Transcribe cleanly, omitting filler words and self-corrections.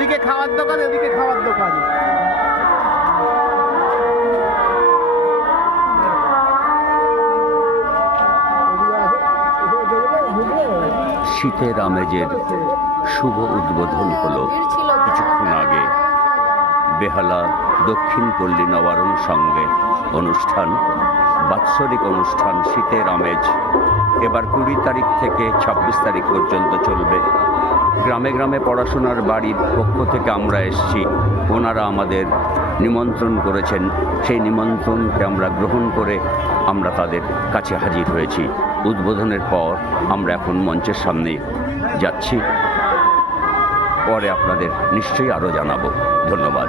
ওদিকে খাওয়ার দোকান, এদিকে খাওয়ার দোকান। শীতের আমেজের শুভ উদ্বোধন হলো কিছুক্ষণ আগে। বেহালা দক্ষিণ পল্লী নবারণ সঙ্গে অনুষ্ঠান, বাৎসরিক অনুষ্ঠান শীতের আমেজ এবার 20 তারিখ থেকে 26 তারিখ পর্যন্ত চলবে। গ্রামে গ্রামে পড়াশোনার বাড়ির পক্ষ থেকে আমরা এসেছি, ওনারা আমাদের নিমন্ত্রণ করেছেন। সেই নিমন্ত্রণকে আমরা গ্রহণ করে আমরা তাদের কাছে হাজির হয়েছি। উদ্বোধনের পর আমরা এখন মঞ্চের সামনে যাচ্ছি, পরে আপনাদের নিশ্চয়ই আরও জানাবো। ধন্যবাদ।